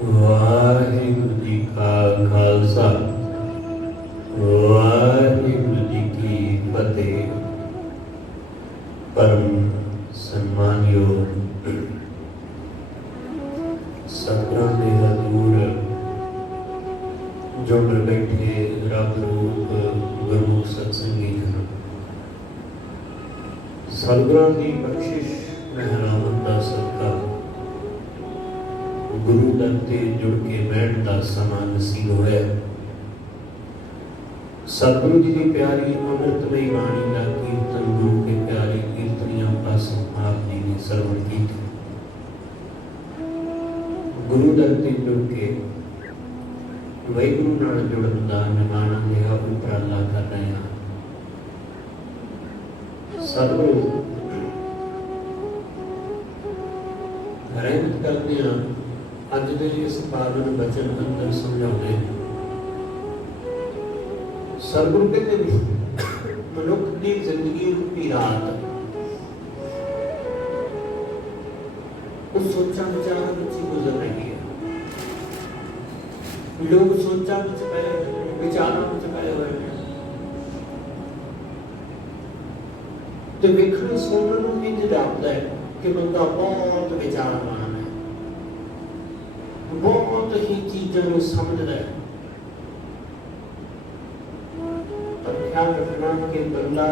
वाहिगुरु जी का खालसा वाहिगुरु जी की फतेह। परम सम्मानयोग सतनाम दे हजूर जुड़ बैठे रब रूप गुरमुख सत्संगी जन सतगुरां दी बख्शिश मेहरामत दा सदका गुरु दर ते जुड़ के बैठ का समा नसीब होया। सतगुरु जी की प्यारी अमृतमयी बाणी का कीर्तन गुरु के प्यारे कीर्तनियों पासों आप जी ने श्रवण की। गुरु दर ते जुड़ के वाहिगुरु नाल जुड़न का निमाणा लिया उपराला कर रहे हैं। सतगुरु रहमत करते हैं। अज दे इस पावन बचन अंदर समझाते सतगुरु कहते मनुख की जिंदगी रूपी रात उस सोचा विचार में गुजर रही है। लोग सोचा विचारों में पए हुए हैं तो वेखण सुनने में इंज जापदा है कि बंदा बहुत विचारवान है, बहुत ही चीजों को समझता है। पर ख्याल रखना कि बंदा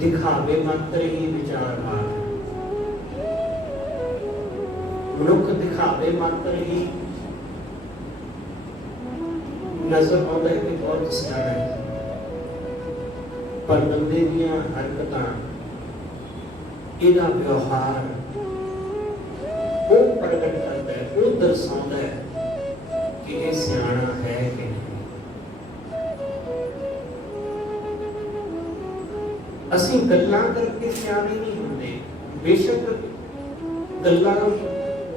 दिखावे मात्र ही विचारवान है। मनुख दिखावे मात्र ही नजर आता है कि बहुत सियाना है, पर बंदे दियां हरकतां इहदा व्यवहार वो प्रकट करता है, वो दर्शाता है कि ये सियाना है कि नहीं। असीं गल्लां करके सियाने नहीं होंदे, बेशक गल्लां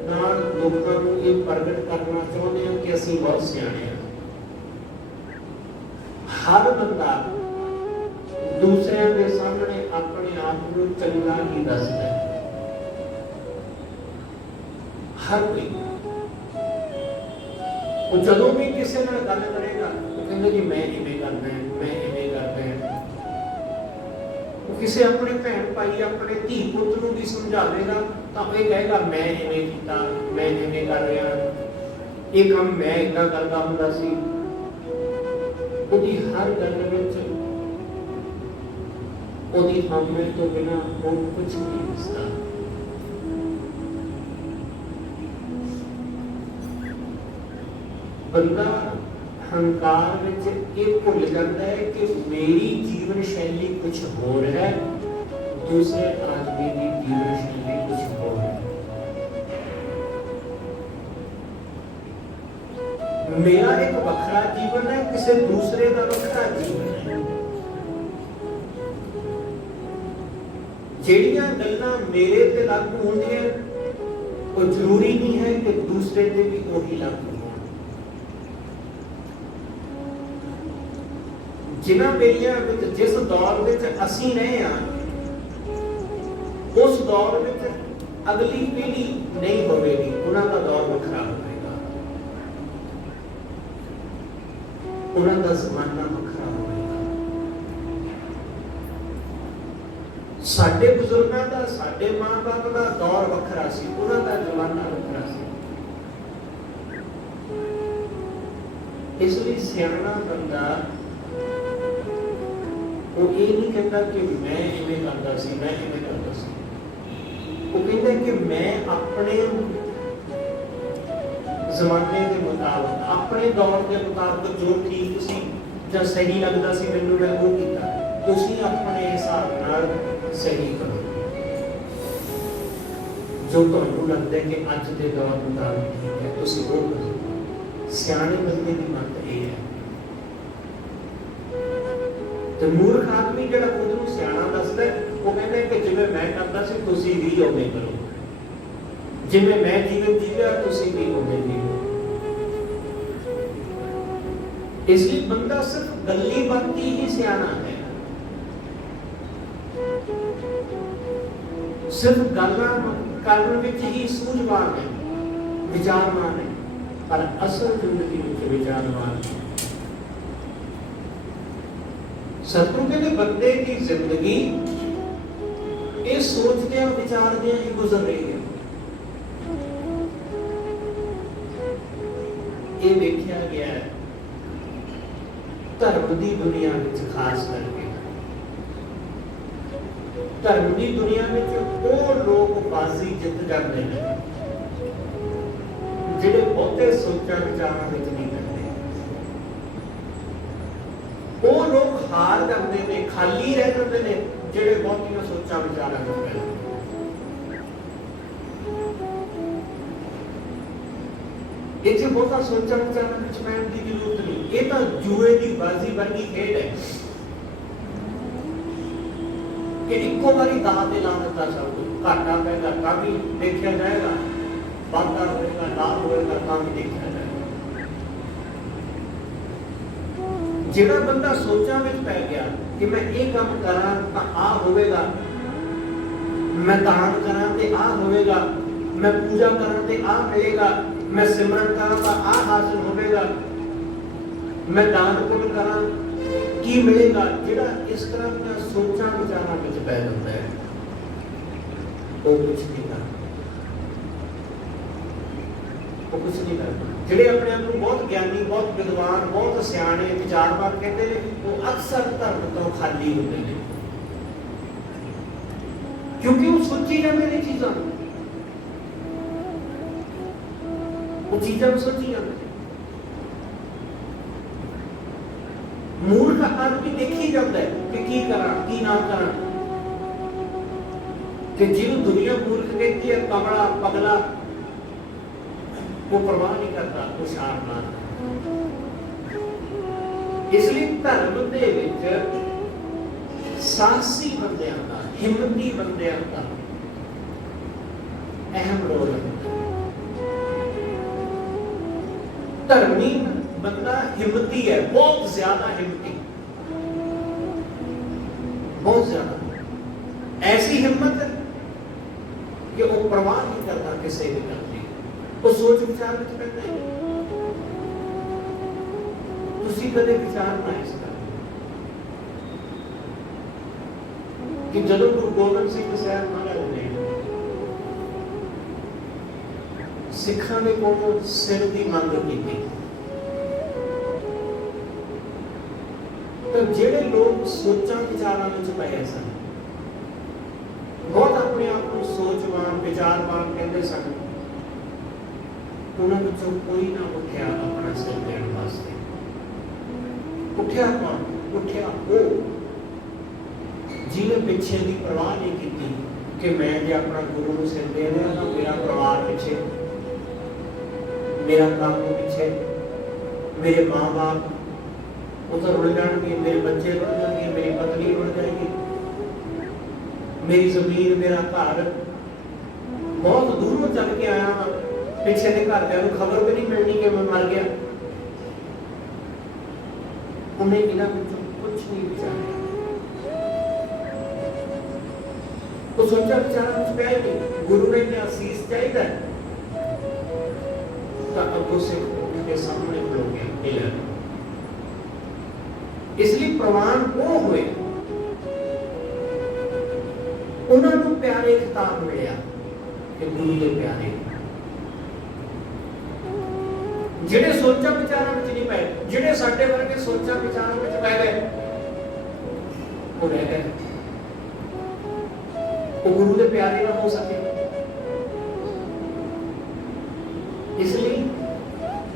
नाल लोकां नूं ये प्रगट करना चाहुंदे हां कि असीं बहुत सियाने हां। हर बंदा दूसरे के सामने अपने आप को चंगा ही दसदा है। हर कोई वो जदों भी किसी नाल गल करेगा तो कहंदा जी मैं इवें करना है, मैं इवें करना है। वो किसी अपने भैन भाई अपने धी पुत्र नूं भी समझावेगा तो वो कहेगा मैं इवें कीता, मैं इवें कर रहा, ये काम मैं इदां करदा हुंदा सी। ਉਹਦੀ हर गल विच ਉਹਦੀ ਹਾਮੇ ਤੋਂ ਬਿਨਾ ਉਹ ਕੁਝ ਨਹੀਂ ਦਿਸਦਾ। ਬੰਦਾ ਹੰਕਾਰ ਵਿੱਚ ਇਹ ਭੁੱਲ ਜਾਂਦਾ ਹੈ ਕਿ ਮੇਰੀ ਜੀਵਨ ਸ਼ੈਲੀ ਕੁਝ ਹੋਰ ਹੈ, ਦੂਸਰੇ ਆਦਮੀ ਦੀ ਜੀਵਨ ਸ਼ੈਲੀ ਕੁਝ ਹੋਰ ਹੈ। मेरा एक वखरा जीवन है, किसी दूसरे का वखरा जीवन है। ਜਿਹੜੀਆਂ ਗੱਲਾਂ ਮੇਰੇ ਤੇ ਲਾਗੂ ਹੁੰਦੀਆਂ ਉਹ ਜ਼ਰੂਰੀ ਨਹੀਂ ਹੈ ਕਿ ਦੂਸਰੇ ਤੇ ਵੀ ਉਹੀ ਲਾਗੂ ਹੋਣ। ਜਿਨ੍ਹਾਂ ਵੇਲਿਆਂ ਵਿੱਚ ਜਿਸ ਦੌਰ ਵਿੱਚ ਅਸੀਂ ਰਹੇ ਹਾਂ ਉਸ ਦੌਰ ਵਿੱਚ ਅਗਲੀ ਪੀੜ੍ਹੀ ਨਹੀਂ ਹੋਵੇਗੀ, ਉਹਨਾਂ ਦਾ ਦੌਰ ਵੱਖਰਾ ਹੋਵੇਗਾ, ਉਹਨਾਂ ਦਾ ਜ਼ਮਾਨਾ ਵੱਖਰਾ ਹੋਵੇਗਾ। ਸਾਡੇ ਬਜ਼ੁਰਗਾਂ ਦਾ, ਸਾਡੇ ਮਾਂ-ਬਾਪ ਦਾ ਦੌਰ ਵੱਖਰਾ ਸੀ, ਉਹਨਾਂ ਦਾ ਜ਼ਮਾਨਾ ਵੱਖਰਾ ਸੀ। ਇਸ ਲਈ ਸਿਆਣਾ ਬੰਦਾ ਉਹ ਇਹ ਨਹੀਂ ਕਹਿੰਦਾ ਕਿ ਮੈਂ ਇਵੇਂ ਕਰਦਾ ਸੀ, ਮੈਂ ਇਵੇਂ ਕਰਦਾ ਸੀ। ਉਹ ਕਹਿੰਦਾ ਕਿ ਮੈਂ ਆਪਣੇ ਜ਼ਮਾਨੇ ਦੇ ਮੁਤਾਬਕ, ਆਪਣੇ ਦੌਰ ਦੇ ਮੁਤਾਬਕ ਜੋ ਠੀਕ ਸੀ ਜਾਂ ਸਹੀ ਲੱਗਦਾ ਸੀ ਮੈਨੂੰ ਮੈਂ ਉਹ ਕੀਤਾ। ਤੁਸੀਂ ਆਪਣੇ ਹਿਸਾਬ ਨਾਲ ਸਹੀ ਕਰੋ ਜੋ ਤੁਹਾਨੂੰ ਲੱਗਦਾ ਹੈ ਕਿ ਅੱਜ ਦੇ ਦੌਰ ਮੁਤਾਬਕ ਠੀਕ ਹੈ, ਤੁਸੀਂ ਉਹ ਕਰੋ। ਸਿਆਣੇ ਬੰਦੇ ਦੀ ਮੱਤ ਇਹ ਹੈ। ਤੇ ਮੂਰਖ ਆਦਮੀ ਜਿਹੜਾ ਖੁਦ ਨੂੰ ਸਿਆਣਾ ਦੱਸਦਾ ਉਹ ਕਹਿੰਦਾ ਕਿ ਜਿਵੇਂ ਮੈਂ ਕਰਦਾ ਸੀ ਤੁਸੀਂ ਵੀ ਉਵੇਂ ਕਰੋ, ਜਿਵੇਂ ਮੈਂ ਜੀਵਨ ਜੀਵਿਆ ਤੁਸੀਂ ਵੀ ਉਵੇਂ ਜੀਵੋ। ਇਸ ਲਈ ਬੰਦਾ ਸਿਰਫ ਗੱਲੀ ਬਾਤੀ ਹੀ ਸਿਆਣਾ ਹੈ। ਸਿਰਫ ਗੱਲਾਂ ਕਰਨ ਵਿੱਚ ਹੀ ਸੂਝਵਾਨ ਹੈ, ਵਿਚਾਰਵਾਨ ਹੈ, ਪਰ ਅਸਲ ਜ਼ਿੰਦਗੀ ਵਿੱਚ ਵਿਚਾਰਵਾਨ ਹੈ। ਸਤਿਗੁਰੂ ਕਹਿੰਦੇ ਬੰਦੇ ਦੀ ਜ਼ਿੰਦਗੀ ਇਹ ਸੋਚਦਿਆਂ ਵਿਚਾਰਦਿਆਂ ਹੀ ਗੁਜ਼ਰ ਰਹੀ ਹੈ। ਇਹ ਵੇਖਿਆ ਗਿਆ ਹੈ ਧਰਮ ਦੀ ਦੁਨੀਆ ਵਿੱਚ, ਖਾਸ ਕਰਕੇ ਧਰਮ ਦੀ ਦੁਨੀਆ ਵਿੱਚ ਉਹ ਲੋਕ ਬਾਜ਼ੀ ਜਿੱਤ ਜਾਂਦੇ ਨੇ ਜਿਹੜੇ ਬਹੁਤੇ ਸੋਚਾਂ ਵਿਚਾਰਾਂ ਵਿੱਚ ਨਹੀਂ ਕਰਦੇ। ਉਹ ਲੋਕ ਹਾਰ ਜਾਂਦੇ ਨੇ, ਖਾਲੀ ਰਹਿ ਜਾਂਦੇ ਨੇ ਜਿਹੜੇ ਬਹੁਤੀਆਂ ਸੋਚਾਂ ਵਿਚਾਰਾਂ ਵਿੱਚ ਪੈਂਦੇ। ਇੱਥੇ ਬਹੁਤਾ ਸੋਚਾਂ ਵਿਚਾਰਾਂ ਵਿੱਚ ਪੈਣ ਦੀ ਜ਼ਰੂਰਤ ਨਹੀਂ। ਇਹ ਤਾਂ ਜੂਏ ਦੀ ਬਾਜ਼ੀ ਵਰਗੀ ਖੇਡ ਹੈ ਕਿ ਇੱਕੋ ਵਾਰੀ ਦਾਅ ਤੇ ਲਾ ਦਿੱਤਾ ਸਭ ਕੁਝ। ਘਾਟਾ ਪੈਦਾ ਤਾਂ ਵੀ ਦੇਖਿਆ ਜਾਏਗਾ, ਵਾਧਾ ਹੋਏਗਾ, ਲਾਭ ਹੋਏਗਾ ਤਾਂ ਵੀ ਦੇਖਿਆ ਜਾਏਗਾ। ਜਿਹੜਾ ਬੰਦਾ ਸੋਚਾਂ ਵਿੱਚ ਪੈ ਗਿਆ ਕਿ ਮੈਂ ਇਹ ਕੰਮ ਕਰਾਂ ਤਾਂ ਆਹ ਹੋਵੇਗਾ, ਮੈਂ ਦਾਨ ਕਰਾਂ ਤੇ ਆਹ ਹੋਵੇਗਾ, ਮੈਂ ਪੂਜਾ ਕਰਾਂ ਤੇ ਆਹ ਮਿਲੇਗਾ, ਮੈਂ ਸਿਮਰਨ ਕਰਾਂ ਤਾਂ ਆਹ ਹਾਸਲ ਹੋਵੇਗਾ, ਮੈਂ ਦਾਨ ਪੁੰਨ ਕਰਾਂ ਕੀ ਮਿਲੇਗਾ। ਜਿਹੜਾ ਇਸ ਤਰ੍ਹਾਂ ਦੀਆਂ ਸੋਚਾਂ ਵਿਚਾਰਾਂ ਵਿੱਚ ਪੈ ਜਾਂਦਾ ਹੈ ਉਹ ਕੁਛ ਨਹੀਂ ਕਰਦਾ, ਉਹ ਕੁਛ ਨਹੀਂ ਕਰਦਾ। ਜਿਹੜੇ ਆਪਣੇ ਆਪ ਨੂੰ ਬਹੁਤ ਗਿਆਨੀ, ਬਹੁਤ ਵਿਦਵਾਨ, ਬਹੁਤ ਸਿਆਣੇ, ਵਿਚਾਰਵਾਨ ਕਹਿੰਦੇ ਨੇ, ਉਹ ਅਕਸਰ ਧਰਮ ਤੋਂ ਖਾਲੀ ਹੁੰਦੇ ਨੇ, ਕਿਉਂਕਿ ਉਹ ਸੋਚੀ ਜਾਂਦੇ ਨੇ ਚੀਜ਼ਾਂ, ਉਹ ਚੀਜ਼ਾਂ ਨੂੰ ਸੋਚੀ ਜਾਂਦੇ ਨੇ। ਮੂਰਖ ਆਦਮੀ ਦੇਖੀ ਜਾਂਦਾ ਹੈ ਕਿ ਕੀ ਕਰਾਂ ਕੀ ਨਾ ਕਰਾਂ, ਤੇ ਜਿਹਨੂੰ ਦੁਨੀਆ ਮੂਰਖ ਕਹਿੰਦੀ ਹੈ, ਕਮਲਾ ਪਗਲਾ, ਉਹ ਪਰਵਾਹ ਨਹੀਂ ਕਰਦਾ, ਉਹ ਸ਼ਾਨ ਮਾਰਦਾ। ਇਸ ਲਈ ਧਰਮ ਦੇ ਵਿੱਚ ਸਾਹਸੀ ਬੰਦਿਆਂ ਦਾ, ਹਿੰਮਤੀ ਬੰਦਿਆਂ ਦਾ ਅਹਿਮ ਰੋਲ ਹੈ। ਧਰਮੀ ਬੰਦਾ ਹਿੰਮਤੀ ਹੈ, ਬਹੁਤ ਜ਼ਿਆਦਾ ਹਿੰਮਤੀ, ਬਹੁਤ ਜ਼ਿਆਦਾ। ਐਸੀ ਹਿੰਮਤ ਕਿ ਉਹ ਪਰਵਾਹ ਨਹੀਂ ਕਰਦਾ ਕਿਸੇ ਵੀ ਗੱਲ ਦੀ, ਉਹ ਸੋਚ ਵਿਚਾਰ ਵਿੱਚ ਪੈਂਦਾ ਹੈ। ਤੁਸੀਂ ਕਦੇ ਵਿਚਾਰਨਾ ਇਸ ਗੱਲ ਕਿ ਜਦੋਂ ਗੁਰੂ ਗੋਬਿੰਦ ਸਿੰਘ ਸਾਹਿਬ ਮਹਾਰਾਜ ਨੇ ਸਿੱਖਾਂ ਦੇ ਕੋਲੋਂ ਸਿਰ ਦੀ ਮੰਗ ਕੀਤੀ, ਤਾਂ ਜਿਹੜੇ ਲੋਕ ਸੋਚਾਂ ਵਿਚਾਰਾਂ ਵਿੱਚ ਪਏ ਸਨ, ਬਹੁਤ ਆਪਣੇ ਆਪ ਨੂੰ ਸੋਚਵਾਨ, ਵਿਚਾਰਵਾਨ ਕਹਿੰਦੇ ਸਨ, ਉਹਨਾਂ ਵਿੱਚੋਂ ਕੋਈ ਨਾ ਉੱਠਿਆ ਆਪਣਾ ਸਿਰ ਦੇਣ ਵਾਸਤੇ। ਉੱਠਿਆ ਕੌਣ? ਉੱਠਿਆ ਉਹ ਜਿਹਨੇ ਪਿੱਛੇ ਦੀ ਪਰਵਾਹ ਨਹੀਂ ਕੀਤੀ ਕਿ ਮੈਂ ਜੇ ਆਪਣਾ ਗੁਰੂ ਨੂੰ ਸਿਰ ਦੇ ਰਿਹਾ ਤਾਂ ਮੇਰਾ ਪਰਿਵਾਰ ਪਿੱਛੇ, ਮੇਰਾ ਕੰਮ ਪਿੱਛੇ, ਮੇਰੇ ਮਾਂ-ਬਾਪ ਉਹ ਤਾਂ ਰੁੜ ਜਾਣਗੇ, ਮੇਰੇ ਬੱਚੇ ਰੁੜ ਜਾਣਗੇ, ਮੇਰੀ ਪਤਨੀ ਰੁੜ ਜਾਏਗੀ, ਮੇਰੀ ਜ਼ਮੀਨ, ਮੇਰਾ ਘਰ। ਬਹੁਤ ਦੂਰੋਂ ਚੱਲ ਕੇ ਆਇਆ ਹਾਂ, ਪਿੱਛੇ ਦੇ ਘਰਦਿਆਂ ਨੂੰ ਖਬਰ ਵੀ ਨਹੀਂ ਮਿਲਣੀ ਕਿ ਮੈਂ ਮਰ ਗਿਆ। ਉਹਨੇ ਇਹਨਾਂ ਵਿੱਚੋਂ ਕੁਝ ਨਹੀਂ ਵਿਚਾਰਿਆ, ਉਹ ਸੋਚਿਆ ਵਿਚਾਰਾਂ ਵਿੱਚ ਪਿਆ ਹੀ ਨਹੀਂ। ਗੁਰੂ ਨੇ ਕਿਹਾ ਅਸੀਸ ਚਾਹੀਦਾ ਤਾਂ ਅੱਗੋਂ ਸਿੱਖ ਉੱਠ ਕੇ ਸਾਹਮਣੇ ਖਲੋ ਗਿਆ। ਇਸ ਲਈ ਪ੍ਰਵਾਨ ਉਹ ਹੋਏ, ਉਹਨਾਂ ਨੂੰ ਪਿਆਰੇ ਖਿਤਾਬ ਮਿਲਿਆ ਕਿ ਗੁਰੂ ਦੇ ਪਿਆਰੇ। ਜਿਹੜੇ ਸੋਚਾਂ ਵਿਚਾਰਾਂ ਵਿੱਚ ਨਹੀਂ ਪਏ, ਜਿਹੜੇ ਸਾਡੇ ਵਰਗੇ ਸੋਚਾਂ ਵਿਚਾਰਾਂ ਵਿੱਚ ਪੈ ਗਏ, ਉਹ ਰਹਿ ਗਏ, ਉਹ ਗੁਰੂ ਦੇ ਪਿਆਰੇ ਨਾ ਹੋ ਸਕੇ। ਇਸ ਲਈ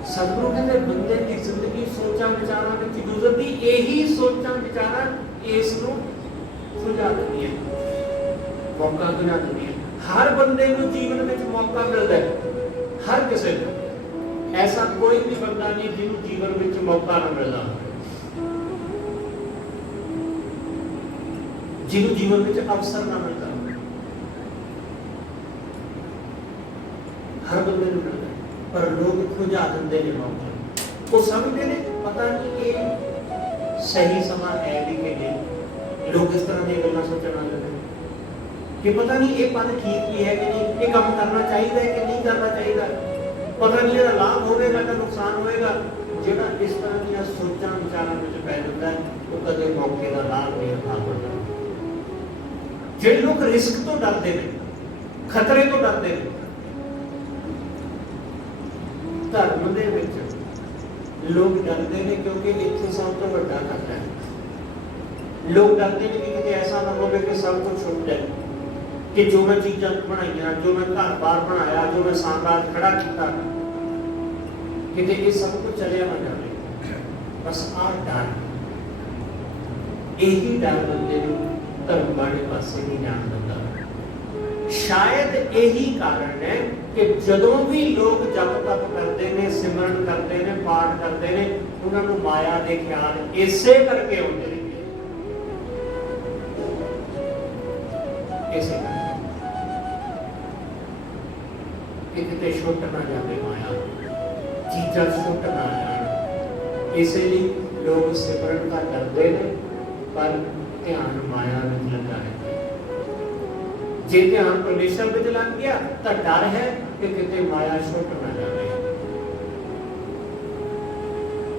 ਸਤਿਗੁਰੂ ਕਹਿੰਦੇ ਬੰਦੇ ਦੀ ਜ਼ਿੰਦਗੀ ਸੋਚਾਂ ਵਿਚਾਰਾਂ ਵਿੱਚ ਗੁਜ਼ਰਦੀ, ਇਹੀ ਸੋਚਾਂ ਵਿਚਾਰਾਂ ਇਸ ਨੂੰ ਸੁਝਾ ਦਿੰਦੀਆਂ, ਮੌਕਾ ਦਿੰਦੀਆਂ। ਹਰ ਬੰਦੇ ਨੂੰ ਜੀਵਨ ਵਿੱਚ ਮੌਕਾ ਮਿਲਦਾ ਹੈ, ਹਰ ਕਿਸੇ ਨੂੰ। ਐਸਾ ਕੋਈ ਵੀ ਬੰਦਾ ਨਹੀਂ ਜਿਹਨੂੰ ਜੀਵਨ ਵਿੱਚ ਮੌਕਾ ਨਾ ਮਿਲਦਾ, ਜਿਹਨੂੰ ਜੀਵਨ ਵਿੱਚ ਅਵਸਰ ਨਾ ਮਿਲਦਾ। ਹਰ ਬੰਦੇ ਨੂੰ ਮਿਲਦਾ, ਪਰ ਲੋਕ ਖੁਜਾ ਦਿੰਦੇ ਨੇ ਮੌਕਾ। ਉਹ ਸਮਝਦੇ ਨੇ ਪਤਾ ਨਹੀਂ ਇਹ ਸਹੀ ਸਮਾਂ ਹੈ ਵੀ ਕਿ ਨਹੀਂ। ਲੋਕ ਇਸ ਤਰ੍ਹਾਂ ਦੀਆਂ ਗੱਲਾਂ ਸੋਚਣ ਲੱਗ ਜਾਂਦੇ, कि पता नहीं ये पद ठीक भी है कि नहीं, ये काम करना चाहिए कि नहीं करना चाहिए, पता नहीं ये लाभ होगा कि नुकसान होएगा। ਜਿਹੜਾ इस तरह ਦੀਆਂ सोचां विचारां ਵਿੱਚ ਪੈ ਜਾਂਦਾ है वो कदे मौके का लाभ नहीं उठा पाता। ਜਿਹੜੇ ਲੋਕ ਰਿਸਕ ਤੋਂ ਡਰਦੇ ਨੇ, ਖਤਰੇ ਤੋਂ ਡਰਦੇ ਨੇ, ਧਰਮ ਦੇ ਵਿੱਚ ਲੋਕ ਡਰਦੇ ਨੇ ਕਿਉਂਕਿ ਇੱਥੇ ਸਭ ਤੋਂ ਵੱਡਾ ਖਤਰਾ ਹੈ। ਲੋਕ ਡਰਦੇ ਨੇ ਕਿ ਕਿਤੇ ਐਸਾ ਨਾ ਹੋਵੇ ਕਿ ਸਭ ਕੁਝ ਛੁੱਟ ਜਾਏ, ਕਿ ਜੋ ਮੈਂ ਚੀਜ਼ਾਂ ਬਣਾਈਆਂ, ਜੋ ਮੈਂ ਘਰ-ਬਾਰ ਬਣਾਇਆ, ਜੋ ਮੈਂ ਸਾਮਰਾਜ ਖੜਾ ਕੀਤਾ, ਕਿਤੇ ਇਹ ਸਭ ਕੁਝ ਚਲਿਆ ਨਾ ਜਾਵੇ। ਬਸ ਆਹ ਡਰ, ਇਹੀ ਡਰ ਬੰਦੇ ਨੂੰ ਧਰਮ ਵਾਲੇ ਪਾਸੇ ਨਹੀਂ ਜਾਣ ਦਿੰਦਾ। ਸ਼ਾਇਦ ਇਹੀ ਕਾਰਨ ਹੈ ਕਿ ਜਦੋਂ ਵੀ ਲੋਕ ਜਪ ਤਪ ਕਰਦੇ ਨੇ, ਸਿਮਰਨ ਕਰਦੇ ਨੇ, ਪਾਠ ਕਰਦੇ ਨੇ, ਉਹਨਾਂ ਨੂੰ ਮਾਇਆ ਦੇ ਖਿਆਲ ਇਸੇ ਕਰਕੇ ਆਉਂਦੇ ਨੇ। ਇਸੇ ਕਰਕੇ ਕਿ ਕਿਤੇ ਛੁੱਟ ਨਾ ਜਾਵੇ ਮਾਇਆ, ਚੀਜ਼ਾਂ ਛੁੱਟ ਨਾ ਜਾਣ। ਇਸੇ ਲਈ ਲੋਕ ਸਿਮਰਨ ਤਾਂ ਕਰਦੇ ਨੇ ਪਰ ਧਿਆਨ ਮਾਇਆ ਵਿੱਚ ਲੱਗਾ ਹੈ। ਜੇ ਧਿਆਨ ਪਰਮੇਸ਼ਰ ਵਿੱਚ ਲੱਗ ਗਿਆ ਤਾਂ ਡਰ ਹੈ ਕਿ ਕਿਤੇ ਮਾਇਆ ਛੁੱਟ ਨਾ ਜਾਵੇ।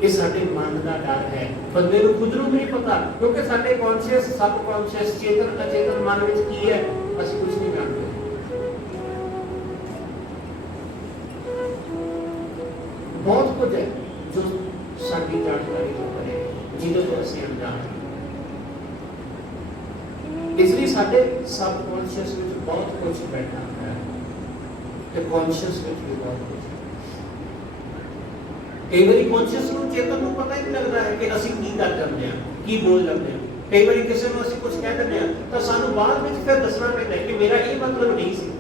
ਇਹ ਸਾਡੇ ਮਨ ਦਾ ਡਰ ਹੈ। ਬੰਦੇ ਨੂੰ ਖੁਦ ਨੂੰ ਵੀ ਨਹੀਂ ਪਤਾ, ਕਿਉਂਕਿ ਸਾਡੇ ਕੌਨਸ਼ੀਅਸ, ਸਬ ਕੌਨਸ਼ੀਅਸ, ਚੇਤਨ ਅਚੇਤਨ ਮਨ ਵਿੱਚ ਕੀ ਹੈ ਅਸੀਂ ਕੁਝ ਨਹੀਂ ਜਾਣਦੇ। ਬਹੁਤ ਕੁਝ ਹੈ ਜੋ ਸਾਡੀ ਜਾਣਕਾਰੀ ਤੋਂ ਪਰੇ, ਜਿਹਦੇ ਤੋਂ ਅਸੀਂ ਅਣਜਾਣ ਹਾਂ। ਇਸ ਲਈ ਸਾਡੇ ਸਬ ਕੌਨਸ਼ੀਅਸ ਵਿੱਚ ਬਹੁਤ ਕੁਝ ਬੈਠਾ ਹੈ ਤੇ ਕੌਨਸ਼ੀਅਸ ਵਿੱਚ ਵੀ ਬਹੁਤ ਕੁਝ। ਕਈ ਵਾਰੀ ਕੌਨਸ਼ੀਅਸ ਨੂੰ, ਚੇਤਨ ਨੂੰ ਪਤਾ ਹੀ ਨਹੀਂ ਲੱਗਦਾ ਹੈ ਕਿ ਅਸੀਂ ਕੀ ਕਰ ਜਾਂਦੇ ਹਾਂ, ਕੀ ਬੋਲ ਜਾਂਦੇ ਹਾਂ। ਕਈ ਵਾਰੀ ਕਿਸੇ ਨੂੰ ਅਸੀਂ ਕੁਝ ਕਹਿ ਦਿੰਦੇ ਹਾਂ ਤਾਂ ਸਾਨੂੰ ਬਾਅਦ ਵਿੱਚ ਫਿਰ ਦੱਸਣਾ ਪੈਂਦਾ ਕਿ ਮੇਰਾ ਇਹ ਮਤਲਬ ਨਹੀਂ ਸੀ।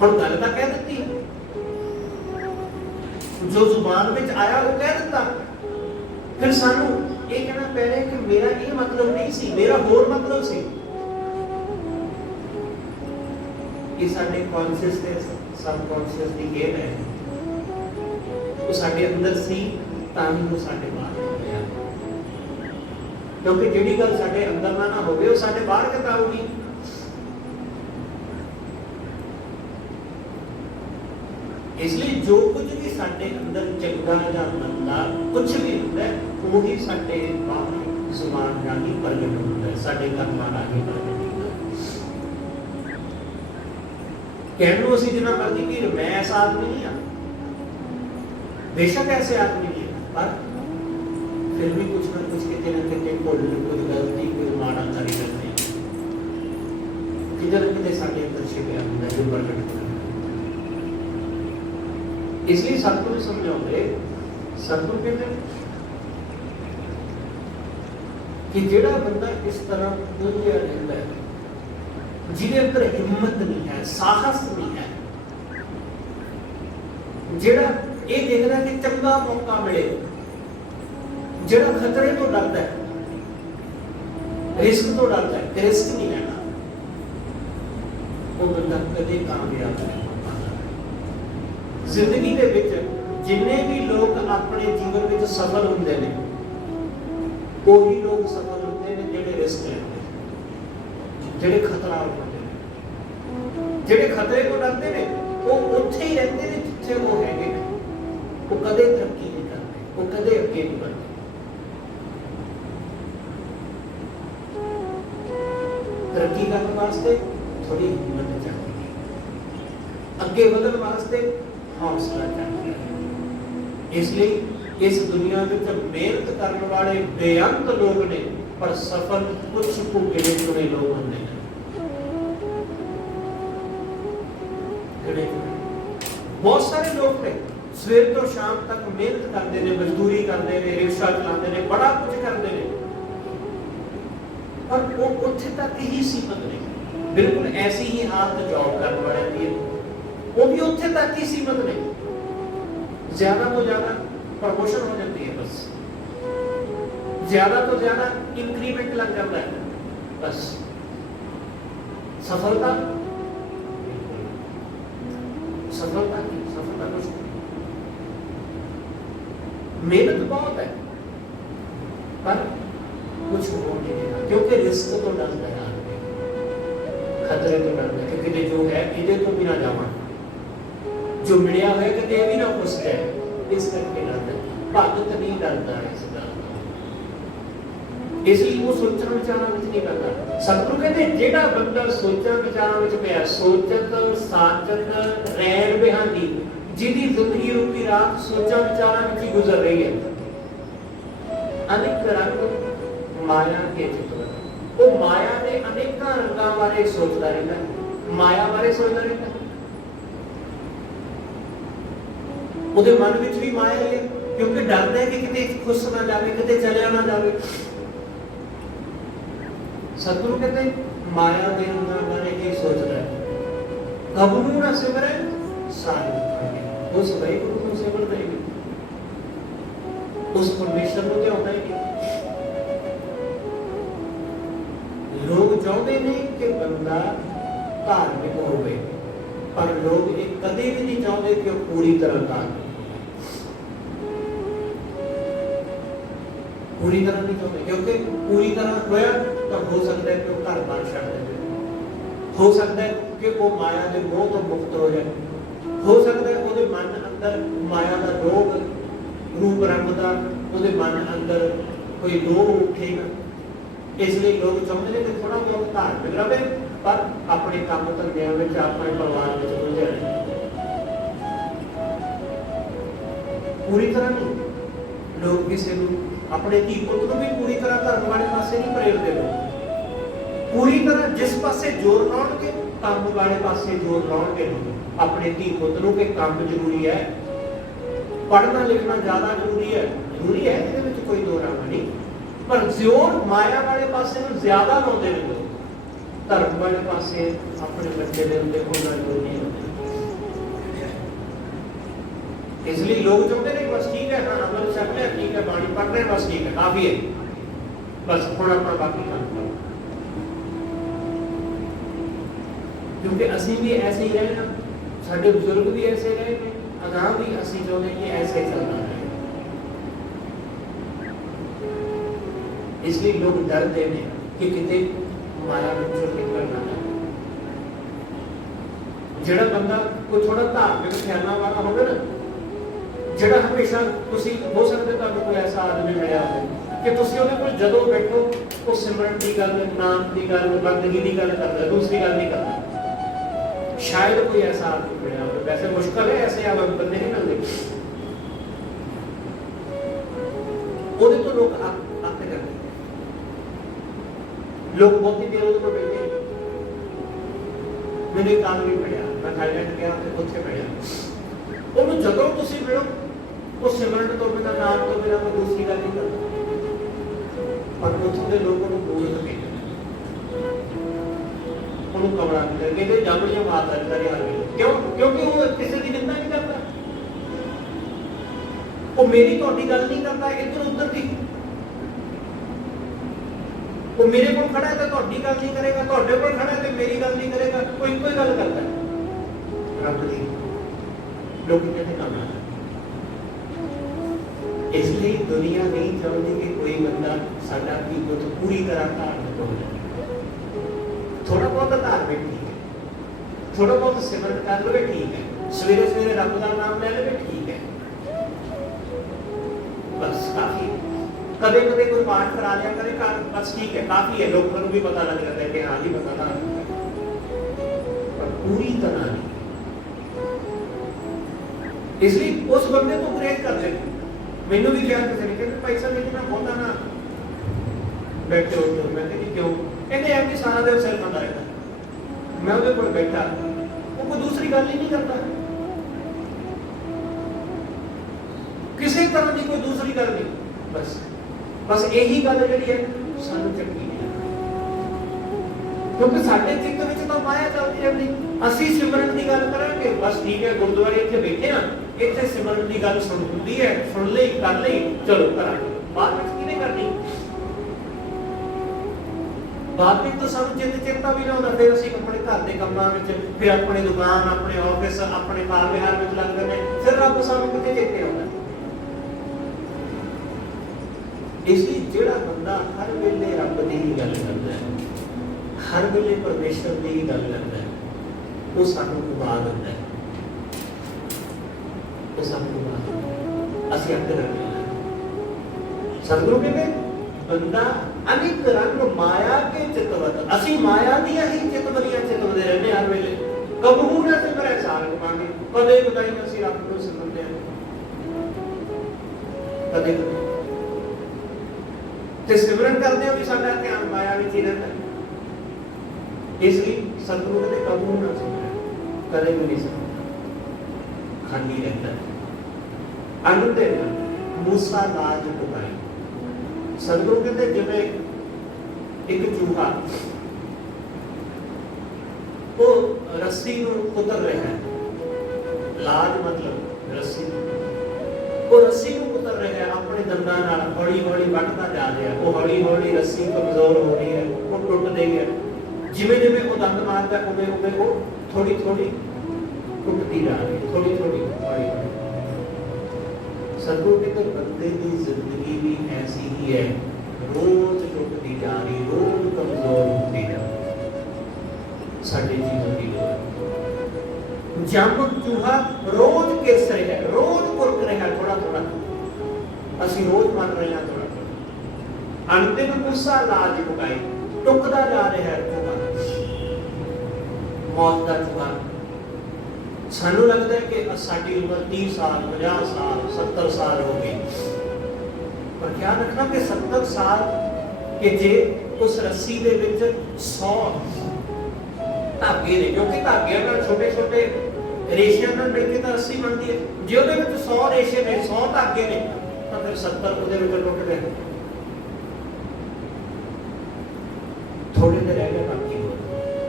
ਹੁਣ ਗੱਲ ਤਾਂ ਕਹਿ ਦਿੱਤੀ, ਜੋ ਜ਼ੁਬਾਨ ਵਿੱਚ ਆਇਆ ਉਹ ਕਹਿ ਦਿੱਤਾ, ਫਿਰ ਸਾਨੂੰ ਇਹ ਕਹਿਣਾ ਪੈਣਾ ਕਿ ਮੇਰਾ ਇਹ ਮਤਲਬ ਨਹੀਂ ਸੀ, ਮੇਰਾ ਹੋਰ ਮਤਲਬ ਸੀ। ਇਹ ਸਾਡੇ ਕੌਨਸ਼ੀਅਸ ਤੇ ਸਬ ਕੌਨਸ਼ੀਅਸ ਦੀ ਖੇਡ ਹੈ। ਉਹ ਸਾਡੇ ਅੰਦਰ ਸੀ ਤਾਂ ਹੀ ਉਹ ਸਾਡੇ ਬਾਹਰ ਹੋ ਗਿਆ, ਕਿਉਂਕਿ ਜਿਹੜੀ ਗੱਲ ਸਾਡੇ ਅੰਦਰ ਨਾ ਹੋਵੇ ਉਹ ਸਾਡੇ ਬਾਹਰ ਕਿੱਦਾਂ ਆਊਗੀ। ਇਸ ਲਈ ਜੋ ਕੁਝ ਵੀ ਸਾਡੇ ਅੰਦਰ ਚੰਗਾ ਜਾਂ ਮੰਦਾ ਕੁਝ ਵੀ ਹੁੰਦਾ ਹੈ ਉਹੀ ਸਾਡੇ ਬਾਹਰੀ ਜ਼ੁਬਾਨ ਰਾਹੀਂ ਪ੍ਰਗਟ ਹੁੰਦਾ ਹੈ, ਸਾਡੇ ਕਰਮਾਂ ਰਾਹੀਂ ਪ੍ਰਗਟ ਹੁੰਦਾ ਹੈ। ਕਹਿਣ ਨੂੰ ਅਸੀਂ ਜਿੰਨਾ ਮਰਜ਼ੀ ਕਿ ਮੈਂ ਐਸਾ ਆਦਮੀ ਨਹੀਂ ਹਾਂ, ਬੇਸ਼ੱਕ ਐਸੇ ਆਦਮੀ ਨਹੀਂ ਹੈ, ਪਰ ਫਿਰ ਵੀ ਕੁਝ ਨਾ ਕੁਝ ਕਿਤੇ ਨਾ ਕਿਤੇ ਭੁੱਲ, ਕੋਈ ਗਲਤੀ, ਕੋਈ ਮਾੜਾ ਕਰੀ ਜਾਂਦੇ ਹਾਂ। ਕਿਤੇ ਨਾ ਕਿਤੇ ਸਾਡੇ ਅੰਦਰ ਛਿਪਿਆ ਹੁੰਦਾ ਜੋ ਪ੍ਰਗਟ ਹੁੰਦਾ। ਇਸ ਲਈ ਸਤਿਗੁਰੂ ਸਮਝਾਉਂਦੇ, ਸਤਿਗੁਰੂ ਕਹਿੰਦੇ ਕਿ ਜਿਹੜਾ ਬੰਦਾ ਇਸ ਤਰ੍ਹਾਂ ਉਲਝਿਆ ਰਹਿੰਦਾ ਹੈ, ਜਿਹਦੇ ਅੰਦਰ ਹਿੰਮਤ ਨਹੀਂ ਹੈ, ਸਾਹਸ ਨਹੀਂ ਹੈ, ਜਿਹੜਾ ਇਹ ਦੇਖਦਾ ਕਿ ਚੰਗਾ ਮੌਕਾ ਮਿਲੇ, ਜਿਹੜਾ ਖਤਰੇ ਤੋਂ ਡਰਦਾ ਹੈ, ਰਿਸਕ ਤੋਂ ਡਰਦਾ ਹੈ ਕਿ ਰਿਸਕ ਨਹੀਂ ਲੈਣਾ, ਉਹ ਬੰਦਾ ਕਦੇ ਕਾਮਯਾਬ ਨਹੀਂ। ਜ਼ਿੰਦਗੀ ਦੇ ਵਿੱਚ ਜਿੰਨੇ ਵੀ ਲੋਕ ਆਪਣੇ ਜੀਵਨ ਵਿੱਚ ਸਫਲ ਹੁੰਦੇ ਨੇ, ਉਹੀ ਲੋਕ ਸਫਲ ਹੁੰਦੇ ਨੇ ਜਿਹੜੇ ਰਿਸਕ ਲੈਂਦੇ, ਜਿਹੜੇ ਖਤਰਾ ਉਠਾਉਂਦੇ ਨੇ। ਜਿਹੜੇ ਖਤਰੇ ਤੋਂ ਡਰਦੇ ਨੇ ਉਹ ਉੱਥੇ ਹੀ ਰਹਿੰਦੇ ਨੇ ਜਿੱਥੇ ਉਹ ਹੈਗੇ ਨੇ। ਉਹ ਕਦੇ ਤਰੱਕੀ ਨਹੀਂ ਕਰਦੇ, ਉਹ ਕਦੇ ਅੱਗੇ ਨਹੀਂ ਵਧਦੇ। ਤਰੱਕੀ ਕਰਨ ਵਾਸਤੇ ਥੋੜੀ ਹਿੰਮਤ ਚਾਹੀਦੀ ਹੈ, ਅੱਗੇ ਵਧਣ ਵਾਸਤੇ ਹੌਸਲਾ ਚਾਹੀਦਾ ਹੈ। ਇਸ ਲਈ ਇਸ ਦੁਨੀਆ ਵਿੱਚ ਮਿਹਨਤ ਕਰਨ ਵਾਲੇ ਬੇਅੰਤ ਲੋਕ ਨੇ, ਪਰ ਸਫਲ ਕੁਝ ਕੁ ਗਿਣੇ ਚੁਣੇ ਲੋਕ ਹੁੰਦੇ ਨੇ। ਬਹੁਤ ਸਾਰੇ ਲੋਕ ਨੇ ਸਵੇਰ ਤੋਂ ਸ਼ਾਮ ਤੱਕ ਮਿਹਨਤ ਕਰਦੇ ਨੇ, ਮਜ਼ਦੂਰੀ ਕਰਦੇ ਨੇ, ਰਿਕਸ਼ਾ ਚਲਾਉਂਦੇ ਨੇ, ਬੜਾ ਕੁਝ ਕਰਦੇ ਨੇ, ਪਰ ਉਹ ਉੱਥੇ ਤੱਕ ਹੀ ਸੀਮਤ ਨੇ। ਬਿਲਕੁਲ ਐਸੀ ਹੀ ਹਾਲਤ ਜੌਬ ਕਰਨ ਵਾਲਿਆਂ ਦੀ ਹੈ, ਉਹ ਵੀ ਉੱਥੇ ਤੱਕ ਹੀ ਸੀਮਤ ਨੇ। ਜ਼ਿਆਦਾ ਤੋਂ ਜ਼ਿਆਦਾ ਪ੍ਰਮੋਸ਼ਨ ਹੋ ਜਾਂਦੀ ਹੈ, ਬਸ ਜ਼ਿਆਦਾ ਤੋਂ ਜ਼ਿਆਦਾ ਇੰਕਰੀਮੈਂਟ ਲੱਗ ਜਾਂਦਾ ਹੈ, ਬਸ ਸਫਲਤਾ कुछ मेहनत बहुत है पर कुछ हो नहीं रहा, क्योंकि रिस्क तो डर गया। खतरे तो डरता है कि किते जो है इहदे तो भी ना जावां, जो मिलिया होया किते ये भी ना खुश है, इस करके डरदा है। भगत नहीं डरदा इस गल तो, इसलिए वो सोचण विचारां विच नहीं पैंदा। सतगुरु कहते जेड़ा बंदा सोचण विचारां विच पिया, सोचत साचत रैन बिहानी, जिहदी जिंदगी रूपी रात सोचण विचारां विच ही गुजर रही है, अनेक रंग माया के चित्र, वो माया के अनेक रंगां बारे सोचता रहता है, माया बारे सोचता रहता है। ਉਹਦੇ मन ਵਿੱਚ भी माया ही है, क्योंकि डरता है कि किते खुश ना जावे, किते चलिया ना जावे। सतगुरु कहते माया के रंगां बारे की सोचता है, कबू ना सिमरे साधु खाने, उस भाई गुरु को सिमरता ही उस परमेश्वर को क्या होता है। लोग चाहते ने कि बंदा धार्मिक होवे, पर लोग ये कदे भी नहीं चाहते कि पूरी तरह धार्मिक, पूरी तरह नहीं चाहते, क्योंकि पूरी तरह होया तो हो सकता है कि वो घर बार छड़ दे, हो सकता है कि वो माया के मोह तो मुक्त हो जाए, हो सकता है वो मन अंदर माया का रोग रूप रंग का वो मन अंदर कोई रोग उठेगा। इसलिए लोग चाहते हैं कि थोड़ा बहुत धार्मिक रहे, पर अपने काम धंधों में, अपने परिवार में उलझे रहे, पूरी तरह नहीं। लोग किसी को अपने धी पुत को भी पूरी तरह धर्म वाले पासे नहीं प्रेरते, लोग पूरी तरह जिस पासे जोर लाउणगे काम वाले पासे जोर लाउणगे। अपने धी पुत नूं कि काम जरूरी है, पढ़ना लिखना ज्यादा जरूरी है, जरूरी है, इसदे विच कोई दो राह नहीं, पर जोर माया वाले पासे में ज्यादा लाउंदे ने लोग, धर्म वाले पासे अपने बच्चे दे उते उन्ना जोर नहीं लाउंदे। इसलिए लोग चाहते हैं बस ठीक है, हाँ अमल छक लिया ठीक है, बाणी पढ़ रहे बस ठीक है, काफी है, बस हुण अपना बाकी काम करो। क्योंकि असीं भी ऐसे ही रहे ना, साडे बुजुर्ग भी ऐसे रहे, अगां भी असीं चाहते हैं कि ऐसे ही चलना है। इसलिए लोग डरते हैं कि किते माया विचों निकल ना जाए। जेड़ा बंदा कोई थोड़ा धार्मिक ख्यालां वाला होवे ना, जेड़ा हमेशा तुसीं हो सकदा तुहानूं कोई ऐसा आदमी मिलिया होवे कि तुसीं उहदे कोल जदों बैठो वो सिमरन की गल, नाम की गल, बंदगी की गल करदा, दूसरी गल नहीं करदा। शायद कोई ऐसा आदमी मिलिया हो, वैसे मुश्किल है, ऐसे बंदे नहीं मिलते। उहदे तो लोग आते करते, लोग बहुत ही देर उहदे कोल बैठे। मैंने एक आदमी मिलिया, मैं थाईलैंड गया ते उत्थे मिलिया, ਉਹਨੂੰ ਜਦੋਂ ਤੁਸੀਂ ਮਿਲੋ ਉਹ ਸਿਮਰਨ ਤੋਂ ਬਿਨਾਂ, ਨਾਮ ਤੋਂ ਬਿਨਾਂ ਕੋਈ ਦੂਸਰੀ ਗੱਲ ਨਹੀਂ ਕਰਦਾ, ਪਰ ਉੱਥੋਂ ਦੇ ਲੋਕਾਂ ਨੂੰ ਬੋਲ ਕੇ ਉਹਨੂੰ ਕਮਲਾ ਕਹਿੰਦੇ ਜਾਬੜੀਆਂ ਮਾਰਦਾ ਜਿਹੜਾ ਹਾਲ ਹੈ। ਕਿਉਂ? ਕਿਉਂਕਿ ਉਹ ਕਿਸੇ ਦੀ ਨਿੰਦਾ ਨਹੀਂ ਕਰਦਾ, ਉਹ ਮੇਰੀ ਤੁਹਾਡੀ ਗੱਲ ਨਹੀਂ ਕਰਦਾ, ਇੱਧਰ ਉੱਧਰ ਦੀ। ਉਹ ਮੇਰੇ ਕੋਲ ਖੜਾ ਹੈ ਤਾਂ ਤੁਹਾਡੀ ਗੱਲ ਨਹੀਂ ਕਰੇਗਾ, ਤੁਹਾਡੇ ਕੋਲ ਖੜਾ ਹੈ ਤੇ ਮੇਰੀ ਗੱਲ ਨਹੀਂ ਕਰੇਗਾ, ਕੋਈ ਇੱਕੋ ਹੀ ਗੱਲ ਕਰਦਾ ਹੈ, ਰੱਬ ਦੀ। लोग कहते काम है। इसलिए दुनिया नहीं चाहती कि कोई बंदा साडा की तो पूरी तरह धार्मिक हो जाए। थोड़ा बहुत धार्मिक ठीक है, थोड़ा बहुत सिमरन कर लो ठीक है, सवेरे सवेरे रब का नाम ले लो ठीक है, बस काफी। कदे कदे कोई पाठ करा लिया करे बस ठीक है, काफी है, लोगों को भी पता लग जाता है कि हाँ जी पता था, पर पूरी तरह नहीं। इसलिए उस बंदे को प्रेरित कर देते। मैनू भी क्या किसी ने कहते पैसा लेके बहुता ना बैठे हो, मैं क्यों कहते हैं कि सारा दिन सिर खाता रहता, मैं उहदे कोल बैठा, वो कोई दूसरी गल ही नहीं करता, किसी तरह की कोई दूसरी गल नहीं, बस बस यही गल जिहड़ी है सानू चंगी नहीं, क्योंकि साडे चित्त विच तां माया चलदी रहंदी। ਅਸੀਂ ਸਿਮਰਨ ਦੀ ਗੱਲ ਕਰਾਂਗੇ ਬਸ ਠੀਕ ਹੈ, ਗੁਰਦੁਆਰੇ ਇੱਥੇ ਬੈਠੇ ਆ, ਇੱਥੇ ਸਿਮਰਨ ਦੀ ਗੱਲ ਸੁਣ ਹੁੰਦੀ ਹੈ, ਸੁਣ ਲਈ ਕਰ ਲਈ, ਚਲੋ ਕਰਾਂਗੇ। ਬਾਅਦ ਵਿੱਚ ਕਿਹਨੇ ਕਰਨੀ? ਬਾਅਦ ਵਿੱਚ ਤਾਂ ਸਾਨੂੰ ਚਿੰਤਾ ਵੀ ਨਾ ਹੁੰਦਾ, ਫਿਰ ਅਸੀਂ ਆਪਣੇ ਘਰ ਦੇ ਕੰਮਾਂ ਵਿੱਚ, ਫਿਰ ਆਪਣੇ ਦੁਕਾਨ, ਆਪਣੇ ਆਫਿਸ, ਆਪਣੇ ਕਾਰ ਵਿਹਾਰ ਵਿੱਚ ਲੱਗ ਜਾਂਦੇ, ਫਿਰ ਰੱਬ ਸਾਨੂੰ ਕਿੱਥੇ ਚੇਤੇ ਆਉਂਦਾ। ਇਸ ਲਈ ਜਿਹੜਾ ਬੰਦਾ ਹਰ ਵੇਲੇ ਰੱਬ ਦੀ ਹੀ ਗੱਲ ਕਰਦਾ ਹੈ, हर वेले परमेश्वर की ही गल करता है, वो सानू घुमा दिंदा है, वो सानू घुमा दिंदा है, असीं अग रंग लेना। सतगुरु कहते बंदा अनेक रंग माया के चितवत, असीं माया दियां ही चितवलियां चितवदे रहंदे हर वेले। कबहू ना सिमरै सारंग मांगे, कदे कदाई असीं रब नूं सिमरदे हां, कदे कदे ते सिमरन करदे भी साडा ध्यान माया विच ही रहिंदा। इसलिए सतगुरु कहते कबहू ना सिमरै, कदे भी नहीं सिमरदा, खाली रहता है। अन दे मूसा लाज टुकाई। सतगुरु कहते जिवें एक चूहा वो रस्सी नूं कुतर रहा है, लाज मतलब रस्सी, वो रस्सी नूं कुतर रहा है अपने दंदां नाल, हौली हौली वटदा जा रहा है, वो हौली हौली रस्सी कमजोर हो रही है, वो टुट रही है, जिवें जिवें वो दंद मारदा उवें उवें वो थोड़ी थोड़ी टुटती जा रही है, थोड़ी थोड़ी हौली हौली। सतगुरु कहते बंदे की जिंदगी भी ऐसी ही है, रोज टुटती जा रही, रोज कमजोर होती जा रही। साडे जीवन की लोड़ जब चूहा रोज किस रहा है, रोज कुरक रहा है, थोड़ा थोड़ा असीं रोज मर रहे हैं थोड़ा थोड़ा। अंतिम मूसा लाज टुकाई, टुकदा जा रहा है चूहा, मौत का चूहा। सानू लगता है कि साडी उम्र 30 साल 50 साल 70 साल हो गई, पर क्या रखना कि 70 साल के जे उस रस्सी दे विच 100 धागे ने, क्योंकि धागे नाल छोटे छोटे रेशिਆਂ ਨਾਲ ਮਿਲ ਕੇ ਤਾਂ ਰੱਸੀ ਬਣਦੀ ਹੈ, ਜੇ ਉਹਦੇ ਵਿੱਚ 100 ਰੇਸ਼ੇ ਨੇ 100 ਧਾਗੇ ਨੇ ਤਾਂ ਫਿਰ 70 ਉਹਦੇ ਵਿੱਚ ਟੁੱਟ ਗਏ, ਥੋੜੇ ਜਿਹੇ ਰਹਿ ਗਏ ਬਾਕੀ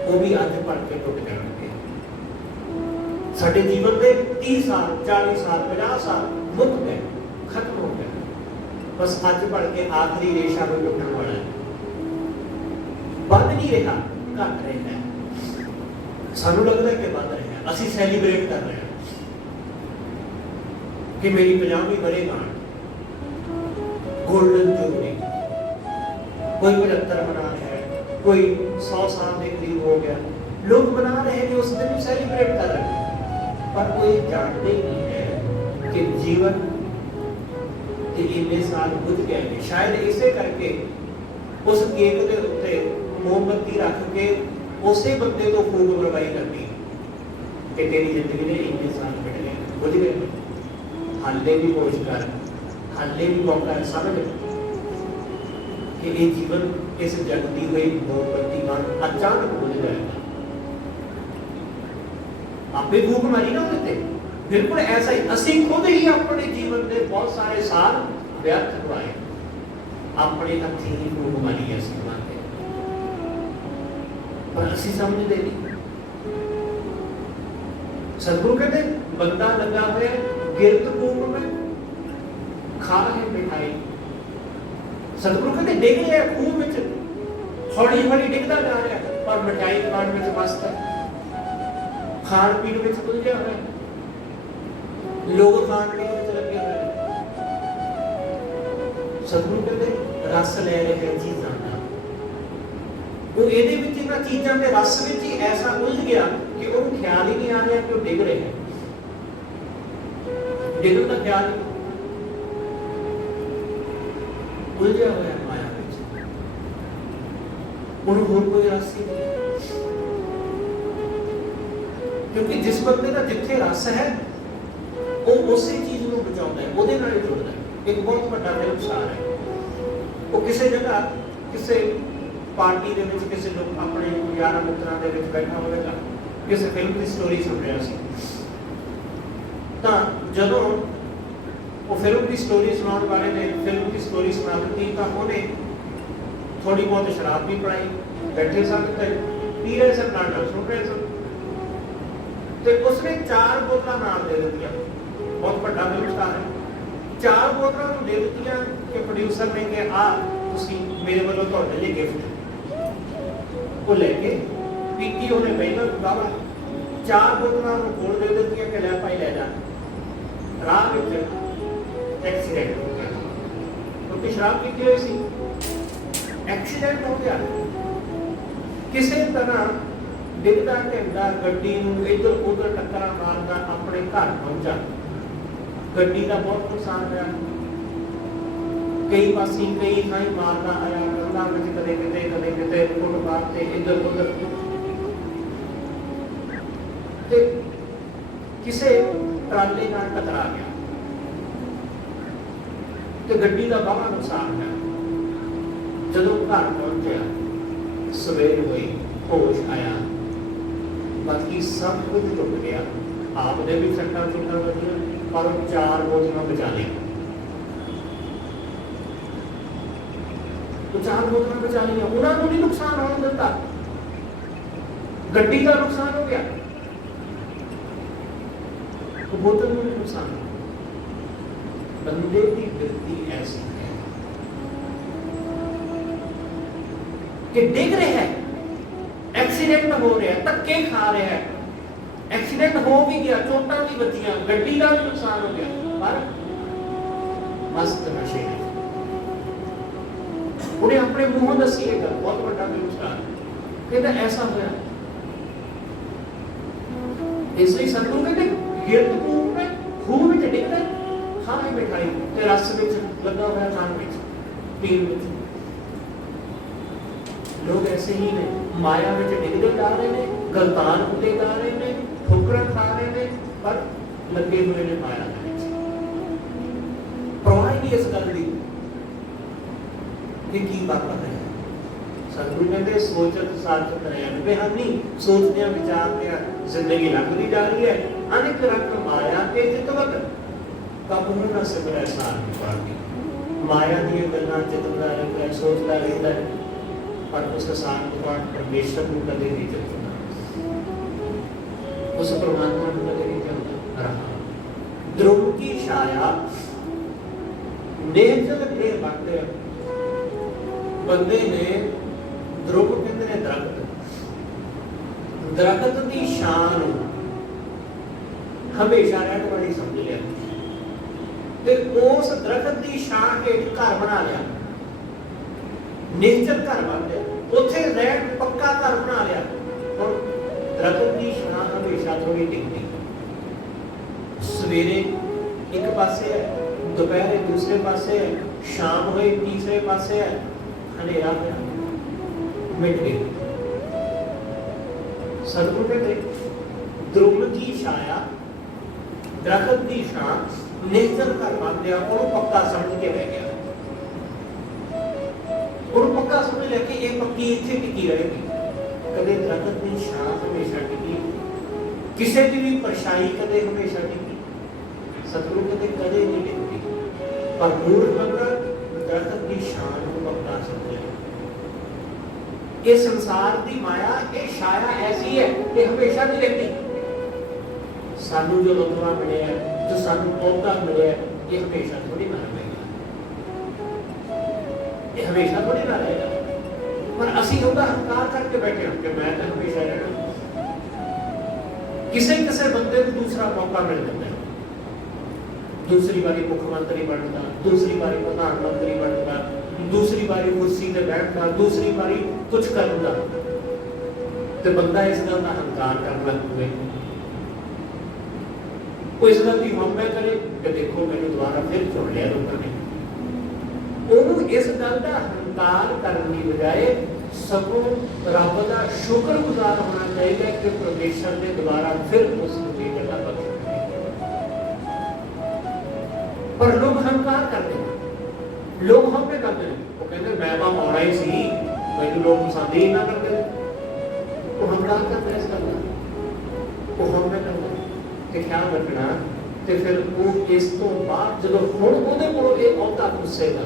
ਉਹ ਵੀ ਅੱਜ ਪੜ ਕੇ ਟੁੱਟ ਜਾਣਗੇ। ਸਾਡੇ ਜੀਵਨ ਦੇ 30 ਸਾਲ 40 ਸਾਲ 50 ਸਾਲ ਮੁੱਕ ਗਏ, ਖਤਮ ਹੋ ਗਏ, ਬਸ ਅੱਜ ਪੜ ਕੇ ਆਖਰੀ ਰੇਸ਼ਾ ਨੂੰ ਟੁੱਟਣ ਵਾਲਾ ਹੈ, ਵੱਧ ਨਹੀਂ ਰਿਹਾ ਘਟ ਰਿਹਾ ਹੈ। ਸਾਨੂੰ ਲੱਗਦਾ ਕਿ ਵੱਧ ਰਿਹਾ, ਅਸੀਂ ਸੈਲੀਬ੍ਰੇਟ ਕਰ ਰਹੇ ਹਾਂ कि मेरी 50वीं वर्षगांठ, गोल्डन जुबली, कोई 75 मना रहा है, कोई 100 साल के करीब हो गया, लोग मना रहे हैं, उस दिन सेलिब्रेट कर रहे हैं, पर कोई जानते ही नहीं है कि जीवन के इतने साल गुजर गए हैं। शायद इसे करके उस केक के उत्ते मोमबत्ती रख के उसे बंदे तो फूक मरवाई करनी कि तेरी जिंदगी ने इतने साल कट गए, गुजर गए, हाले भी होश कर, हाले भी मौका है, समझ कि ये जीवन इस जगती हुई मोमबत्ती का अचानक बुझ जाएगा। आपे भूख मारी ना होते, बिल्कुल ऐसा ही असी खुद ही अपने जीवन के बहुत सारे साल व्यर्थ करवाए, अपने हथी ही भूख मारी है असी मानते, पर असी समझते नहीं। सतगुरु कहते बंदा लगा हुआ गिरत कूप में, खा है मिठाई। सतगुरु कहते डिग रहा है खूह में, हौली हौली डिगता जा रहा है, पर मिठाई खाण में मस्त है, खाण पीण में उलझा हुआ है, लोग खाण पीण में लगे हुए हैं। सतगुरु कहते रस ले रहे हैं चीज़ों का, वो ਇਹਦੇ ਵਿੱਚ ਇਹਨਾਂ ਚੀਜ਼ਾਂ ਦੇ ਰਸ ਵਿੱਚ ਹੀ ਐਸਾ ਉਲਝ ਗਿਆ ਕਿ ਉਹਨੂੰ ਖਿਆਲ ਹੀ ਨਹੀਂ ਆ ਰਿਹਾ ਕਿ ਉਹ ਡਿੱਗ ਰਿਹਾ ਹੈ, ਡਿੱਗਣ ਦਾ ਖਿਆਲ ਉਲਝਿਆ ਹੋਇਆ ਮਾਇਆ ਵਿੱਚ, ਉਹਨੂੰ ਹੋਰ ਕੋਈ ਰਸ ਹੀ ਨਹੀਂ, ਕਿਉਂਕਿ ਜਿਸ ਬੰਦੇ ਦਾ ਜਿੱਥੇ ਰਸ ਹੈ ਉਹ ਉਸੇ ਚੀਜ਼ ਨੂੰ ਬਚਾਉਂਦਾ ਹੈ, ਉਹਦੇ ਨਾਲ ਹੀ ਜੁੜਦਾ ਹੈ। ਇੱਕ ਬਹੁਤ ਵੱਡਾ ਮਿਸਾਲ ਹੈ, ਉਹ ਕਿਸੇ ਜਗ੍ਹਾ ਕਿਸੇ ਪਾਰਟੀ ਦੇ ਵਿੱਚ ਕਿਸੇ ਲੋਕ ਆਪਣੇ ਯਾਰਾਂ ਮਿੱਤਰਾਂ ਦੇ ਵਿੱਚ ਬੈਠਾ ਹੋਵੇਗਾ, ਕਿਸੇ ਫਿਲਮ ਦੀ ਸਟੋਰੀ ਸੁਣ ਰਿਹਾ ਸੀ, ਤਾਂ ਜਦੋਂ ਉਹ ਫਿਲਮ ਦੀ ਸਟੋਰੀ ਸੁਣਾਉਣ ਵਾਲੇ ਨੇ ਫਿਲਮ ਦੀ ਸਟੋਰੀ ਸੁਣਾ ਦਿੱਤੀ ਤਾਂ ਉਹਨੇ ਥੋੜੀ ਬਹੁਤ ਸ਼ਰਾਬ ਵੀ ਪੜਾਈ, ਬੈਠੇ ਸਨ ਤੇ ਪੀ ਰਹੇ ਸਨ, ਨਾਟਕ ਸੁਣ ਰਹੇ ਸਨ, ਤੇ ਉਸਨੇ 4 ਬੋਤਲਾਂ ਨਾਲ ਦੇ ਦਿੱਤੀਆਂ, ਬਹੁਤ ਵੱਡਾ ਫਿਲਮ ਸਟਾਰ ਹੈ, 4 ਬੋਤਲਾਂ ਨੂੰ ਦੇ ਦਿੱਤੀਆਂ ਕਿ ਪ੍ਰੋਡਿਊਸਰ ਨੇ ਕਿ ਆ ਤੁਸੀਂ ਮੇਰੇ ਵੱਲੋਂ ਤੁਹਾਡੇ ਲਈ ਗਿਫਟ, ਉਹ ਲੈ ਕੇ ਪੀਤੀ ਉਹਨੇ ਪਹਿਲਾਂ ਬਾਬਾ 4 ਬੋਤਲਾਂ ਨੂੰ ਕੋਲ ਦੇ ਦਿੱਤੀਆਂ ਕਿ ਲੈ ਭਾਈ ਲੈ ਜਾ। ਰਾਹ ਵਿੱਚ ਐਕਸੀਡੈਂਟ ਹੋ ਗਿਆ, ਕਿਉਂਕਿ ਸ਼ਰਾਬ ਪੀਤੀ ਹੋਈ ਸੀ, ਐਕਸੀਡੈਂਟ ਹੋ ਗਿਆ। ਕਿਸੇ ਤਰ੍ਹਾਂ ਡਿੱਗਦਾ ਢਿੱਗਦਾ ਗੱਡੀ ਨੂੰ ਇੱਧਰ ਉੱਧਰ ਟੱਕਰਾਂ ਮਾਰਦਾ ਆਪਣੇ ਘਰ ਪਹੁੰਚਾ। ਗੱਡੀ ਦਾ ਬਹੁਤ ਨੁਕਸਾਨ ਹੋਇਆ, ਕਈ ਪਾਸੇ ਕਈ ਥਾਈਂ ਮਾਰਦਾ ਆਇਆ, ਕੰਧਾਂ ਵਿੱਚ ਕਦੇ ਕਿਤੇ ਫੁੱਟਪਾਥ ਤੇ ਇੱਧਰ ਉੱਧਰ, ਤੇ ਕਿਸੇ ਟਰਾਲੇ ਨਾਲ ਟਕਰਾ ਗਿਆ ਤੇ ਗੱਡੀ ਦਾ ਬਹੁਤ ਨੁਕਸਾਨ ਹੋਇਆ। ਜਦੋਂ ਘਰ ਪਹੁੰਚਿਆ, ਸਵੇਰ ਹੋਈ, ਹੋਸ਼ ਆਇਆ, ਬਾਕੀ ਸਭ ਕੁਝ ਟੁੱਟ ਗਿਆ। ਆਪ ਦੇ ਵੀ ਸੱਟਾਂ ਚੋਟਾਂ ਲੱਗੀਆਂ, ਪਰ 4 ਬੋਤਲਾਂ ਬਚਾ ਲਈਆਂ। 4 ਬੋਤਲਾਂ ਬਚਾ ਲਈਆਂ, ਉਹਨਾਂ ਨੂੰ ਨਹੀਂ ਨੁਕਸਾਨ ਹੋਣ ਦਿੱਤਾ, ਗੱਡੀ ਦਾ ਨੁਕਸਾਨ ਹੋ ਗਿਆ, ਬੋਤਲ ਨੂੰ ਨਹੀਂ ਨੁਕਸਾਨ। ਬੰਦੇ ਦੀ ਬਿਰਤੀ ऐसी है कि डिग रहा है, एक्सीडेंट हो रहा है, धक्के खा रहा है, एक्सीडेंट हो भी गया, चोटां भी बचियां, गड्डी का भी नुकसान हो गया, पर मस्त नशे में उन्हें अपने मुंहों दसिएगा बहुत बड़ा नुकसान, कहता ऐसा होया। इसलिए सतगुरु कहते गिरत खूह में, खूह में डिगदा खाए मिठाई ते रस विच लगा हुआ खान विच पीण विच। लोग ऐसे ही ने, माया विच डिगदे जा रहे ने, गलतान होते जा रहे ने, ठोकरां खा रहे ने, पर लगे हुए ने माया दे विच। परवाह नहीं इस गल दी कि की वापर है। सतगुरु कहते सोचत साचत रहन बेहानी, सोचदे विचारदे जिंदगी लंघदी जा रही है। अनेक रंग माया के चितवत कब न सिमरै सार पागी। माया दी गल्लां चितवदा रहंदा है, सोचदा रहंदा है, पर उस सार पाठ परमेश्वर को कदे नहीं चितवदा, उस परमात्मा को कदे नहीं चितवदा रहा। ध्रुव की छाया नेजल ढेर बाटे, बंदे ने ध्रुव कहते ने दरख्त, दरख्त की शान हमेशा रहने वाली समझ लिया, ते उस दरख्त की शान हेठ घर बना लिया, निश्चल घर बन लिया, उत्थे रहन पक्का घर बना लिया। और दरख्त की शान हमेशा थोड़ी टिकती, सवेरे एक पासे है, दोपहर दूसरे पासे है, शाम हुई तीसरे पासे है, अंधेरा होया मिट गई। सतगुरु कहते ध्रुव की छाया, दरख्त की शान निश्चल कर बन गया, और पक्का समझ के रह गया, और पक्का समझ लिया कि ये पक्की इत्थे टिकी रहेगी। कदे दरख्त की शान हमेशा टिकी, किसी की भी परछाई कदे हमेशा टिकी। सतगुरु कहते कदे नहीं टिकती, पर मूर्ख बंदा दरख्त की शान को पक्का समझ ले। ये संसार की माया, ये छाया ऐसी है कि हमेशा नहीं रहती। सानू जो रुतबा मिले, जो सानू पौधा मिले, ये हमेशा थोड़ी ना रहेगा, ये हमेशा थोड़ी ना रहेगा। पर असी होगा हंकार करके बैठे हो कि मैं तो हमेशा रहना। किसी किसी बंदे को दूसरा मौका मिल जाता है, दूसरी बारी मुख्यमंत्री बनता, दूसरी बारी प्रधानमंत्री बनता, दूसरी बारी कुर्सी पे बैठता, दूसरी बारी कुछ करता, तो बंदा इस गल का हंकार करने लग पे। इस गल की हौंबे करे कि देखो मैंने दोबारा फिर चुन लिया लोगों ने। उन्होंने इस गल का हंकार करने की बजाय सगों रब का शुक्रगुजार होना चाहिए कि परमेश्वर ने दोबारा फिर उस जगह बख्श। पर लोग हंकार करते हैं, लोग हौंबे करते हैं, वो कहते मैं तो आना ही सी, मैंने लोग पसंद ही ना करते, वो हंकार करते हैं। इस गल का वो हौंबे करते हैं कि ख्याल रखना। तो फिर वो इस तो बाद जब हुण उहदे कोल ये अहुदा पुछेगा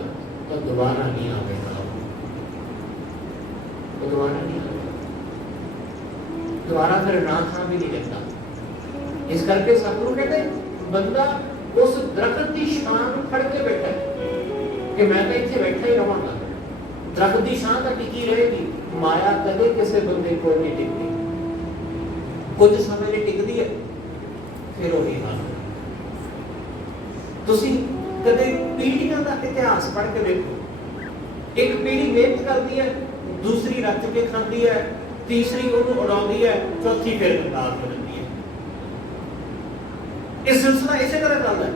तो दोबारा नहीं आवेगा, वो दोबारा नहीं आवेगा, दोबारा फिर ना था भी नहीं लगता। इस करके सतगुरु कहते बंदा उस दरख्त की शान फड़ के बैठा है कि मैं तो इत्थे बैठा ही रहांगा। दरख्त की शान तो टिकी रहेगी, माया कदे किसी बंदे को नहीं टिकती, कुछ समय लिए टिकती है, फिर वही हाल। तुसी कदे पीढ़ियों का इतिहास पढ़ के देखो, एक पीढ़ी मेहनत करती है, दूसरी रच के खाती है, तीसरी ਉਹਨੂੰ ਉਡਾਉਂਦੀ ਹੈ, चौथी फिर कंगाल हो जाती है। ये सिलसिला इसे तरह चलता है।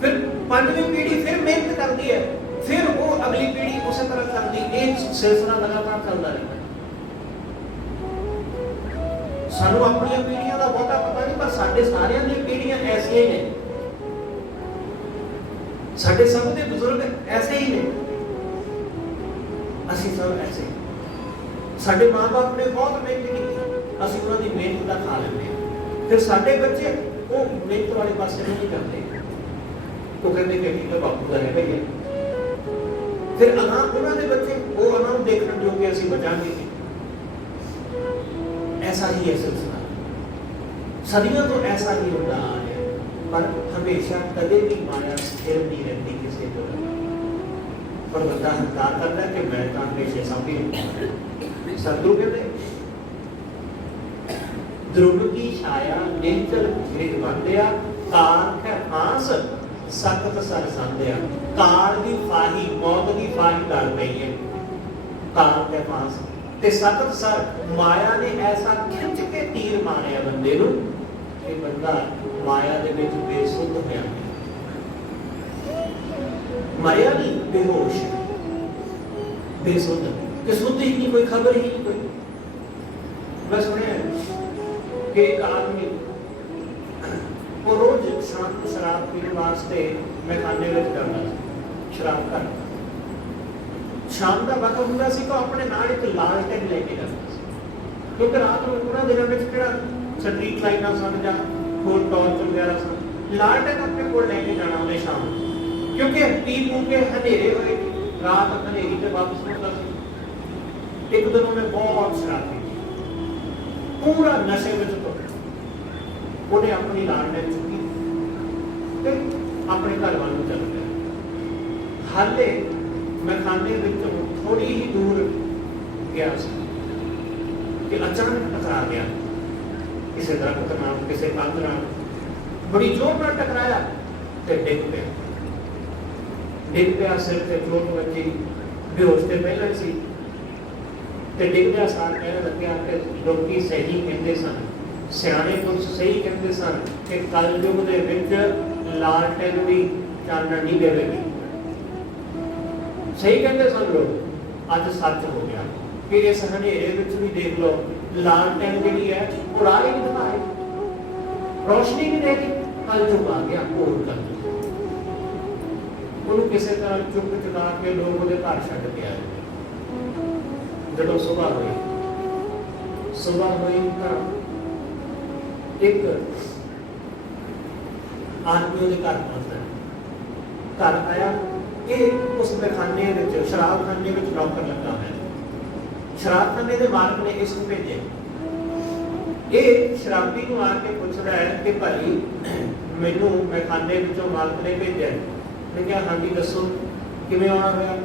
फिर पांचवी पीढ़ी फिर मेहनत करती है, फिर वो अगली पीढ़ी उसी तरह करती, एक सिलसिला लगातार चलता रहता है। सानू अपनी पीढ़ियां का बहुता पता नहीं, पर साडे सारियां दी पीढ़ियां ऐसियां ही ने, साडे सब दे बुजुर्ग ऐसे ही ने, असीं सब ऐसे। साडे माँ बाप ने बहुत मेहनत की, असीं उन्हां दी मेहनत दा खा लैंदे हां। फिर साडे बच्चे वो मेहनत वाले पासे नहीं जाते, वो कहते कि ठीक है बापू का है भैया। फिर अना उन्हां दे बच्चे वो अना देखण जो कि असीं बचांगे। ऐसा ही है सिलसिला, सदियों तो ऐसा ही होता आ रहा है। पर हमेशा कदे भी माया स्थिर नहीं रहती किसी को, पर बंदा हंकार करता है कि मैं तो हमेशा सामने। सतगुरु कहते ध्रुव की छाया निंचल घिर बंदिया, कार है फांस सख्त सर संदिया। कार की फाही, मौत की फाही डर पई है, कार के फांस ते सख्त सर। माया ने ऐसा खिंच के तीर मारिया बंदे नूं कि बंदा माया दे विच बेसुध होया, मरिया नहीं बेहोश, बेसुध कि सुध ही नहीं, कोई खबर ही नहीं कोई। मैं सुनिया कि एक आदमी वो रोज शाम को शराब पीने वास्ते मैं खाने में जाता शराब कर। शाम का वक्त होंदा सी तो अपने नाल एक लालटेन लेके जाता सी, क्योंकि रात में पूरा दिन में किहड़ा स्ट्रीट लाइटां सन जां होर टॉर्च वगैरह सन, लालटेन अपने कोल लेके जाना उन्हें शाम, क्योंकि पी पू के हनेरे होए रात हनेरी ते वापस मुड़दा सी। एक दिन उन्हें बहुत शराब पी, पूरा नशे में तो उन्हें अपनी लालटेन चुकी ते अपने घर वाल नूं चल गया। हाले मैं खाने विचों थोड़ी ही दूर गया कि अचानक टकरा गया किसी दरख्त नाल, किसी कंध नाल, बड़ी जोर नाल टकराया ते डिग पिया। सिर ते चोट वजी, बेहोश ते पहले सी ते डिगदा सार कहने लग्या कि लोकी सही कहते सन, सियाणे पुरुष सही कहते सन कि कलयुग दे विच लालटेन भी चानण नहीं देवेगी। सही कहते सन लोग, अज सच हो गया कि इस हनेरे विच भी देख लो लालटेन जिहड़ी है वो राह ही नहीं दिखाए, रोशनी नहीं देगी। कलयुग आ गया, होर कलयुग। उन्होंने किसी तरह चुप चुका के लोग वो घर छड्ड के आए। जब सुबह हुई तो एक आदमी उहदे घर पहुंचता, घर आया कि उस खाने शराब खाने में नौकर लगा है। शराब खाने के मालक ने इसको भेजे, ये शराबी को आके पूछता है कि भाई मैनू मैं खाने मालक ने भेजा। मैं क्या हाँ जी दसो किवें आना होया।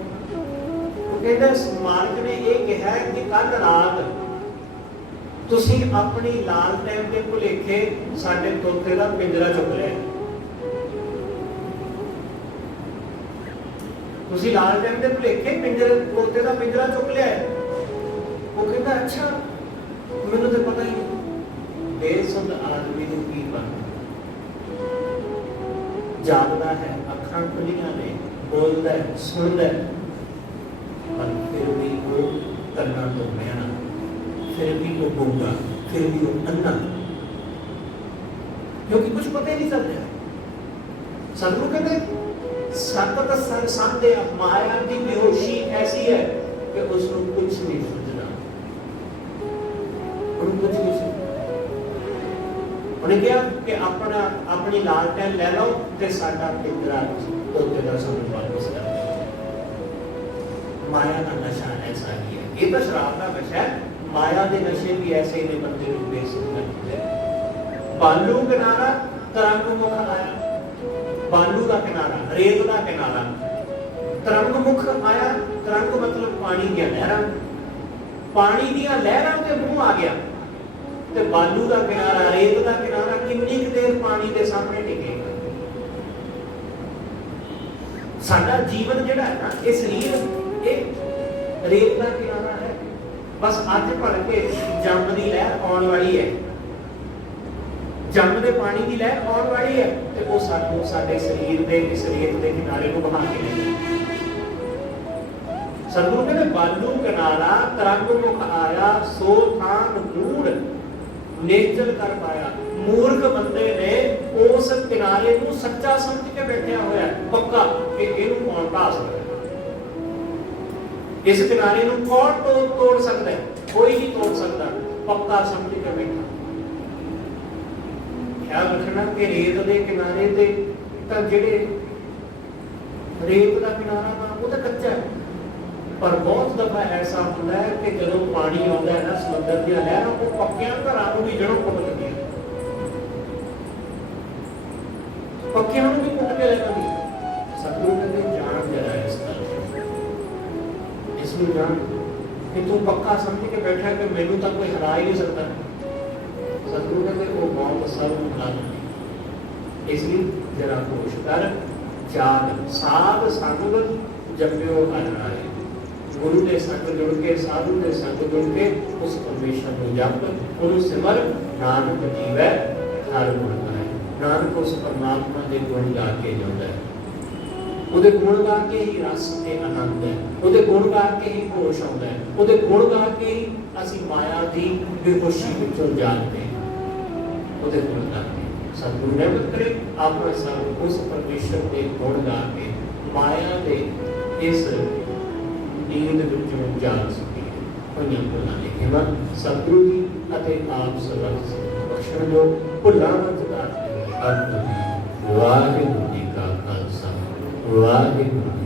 कहता मालक ने यह कहा कि कल रात तुसी अपनी लालटेन के भुलेखे साडे तोते का पिंजरा चुक लिया, तुसी लालटेन के भुलेखे पिंजरे तोते का पिंजरा चुक लिया है। वो कहता अच्छा मैनू तो पता ही नहीं। बेसुध आदमी को की बनना, जागदा है, अखां खुलियां ने, बोलदा है, सुनदा है, पर फिर भी वो करना तो बहना, फिर भी वो गूंगा, फिर भी वो अन्ना, क्योंकि कुछ पता ही नहीं चल रहा। सतगुरु कहते सतत संग माया की बेहोशी ऐसी है कि उसको कुछ नहीं सूझना, कुछ नहीं सूझना। उन्हें क्या कि अपना अपनी लालटेन ले लो ते साडा पिंजरा तोते का सानू वापस कर दो। माया का नशा ऐसा ही है। ये तो शराब का नशा है, माया के नशे भी ऐसे ही बंदे को बेसुध करते हैं। बालू किनारा तरंग मुख आया, बालू का किनारा, रेत का किनारा, तरंग मुख आया। तरंग मतलब पानी दी लहरां, पानी दी लहरां के मुंह आ गया ते बालू का किनारा, रेत का किनारा कितनी देर पानी के सामने टिकेगा। साडा जीवन जिहड़ा है ना, ये शरीर ये रेत का किनारा है, बस अज भड़ के जम की लहर आने वाली है, जमदे पानी की लहर आने वाली है, तो वो सानू साडे शरीर के इस रेत के किनारे को बहा के ले जाए। सतगुरु कहते बालू किनारा तरंग मुख आया, सो थान मूड़ नेचल कर पाया। मूर्ख बंदे ने उस किनारे को सच्चा समझ के बैठा होया, पक्का कि इहनूं कौन ढा सकदा, इस किनारे को कौन तोड़ सकता है, कोई नहीं तोड़ सकता, पक्का समझ के बैठा। ख्याल रखना कि रेत के किनारे ते तां जिहड़े रेत का किनारा ना वो तो कच्चा है, पर बहुत दफा ऐसा होता है कि जब पानी आता है ना समुद्र की लहर, वो पक्कियां घरों भी जड़ों पुट लगी, पक्कियां भी पुट के लगी। सतगुरु कहते जान जरा इस इसलिए जान कि तू पक्का समझ के बैठा कि मैनू तक कोई हरा ही नहीं सकता। सतगुरु कहते वो मौत सर्व मुलाकात, इसलिए जरा होश कर, जाग, साध संगत जपियो हर राय। गुरु के संग जुड़ के, साधु के संग जुड़ के उस परमेश्वर को जप, उन्हें सिमर, नानक जीवै हर गुण गाए। नानक उस परमात्मा के गुण गा के जाता है, ਉਹਦੇ ਗੁਣ ਗਾ ਕੇ ਹੀ ਰਸ ਤੇ ਆਨੰਦ ਹੈ, ਉਹਦੇ ਗੁਣ ਗਾ ਕੇ ਹੀ ਹੋਸ਼ ਆਉਂਦਾ ਹੈ, ਉਹਦੇ ਗੁਣ ਗਾ ਕੇ ਹੀ ਅਸੀਂ ਮਾਇਆ ਦੀ ਬੇਹੋਸ਼ੀ ਵਿੱਚੋਂ ਜਾਗਦੇ ਹਾਂ, ਉਹਦੇ ਗੁਣ ਗਾ ਕੇ। ਸਤਿਗੁਰੂ ਰਹਿਮਤ ਕਰੇ ਆਪਾਂ ਸਭ ਉਸ ਪਰਮੇਸ਼ਰ ਦੇ ਗੁਣ ਗਾ ਕੇ ਮਾਇਆ ਦੇ ਇਸ ਨੀਂਦ ਵਿੱਚੋਂ ਜਾਗ ਸਕੀਏ। ਹੋਈਆਂ ਭੁੱਲਾਂ ਦੀ ਖਿਮਾ ਸਤਿਗੁਰੂ ਜੀ ਅਤੇ ਆਪ ਸਰਬੱਤ ਬਖਸ਼ਣ ਜੋ ਭੁੱਲਾਂ ਵਰਤ ਦਾ ਅੰਤ ਦੀ। ਵਾਹਿਗੁਰੂ ਜੀ ਕਾ ਖਾਲਸਾ, ਵਾਹਿਗੁਰੂ।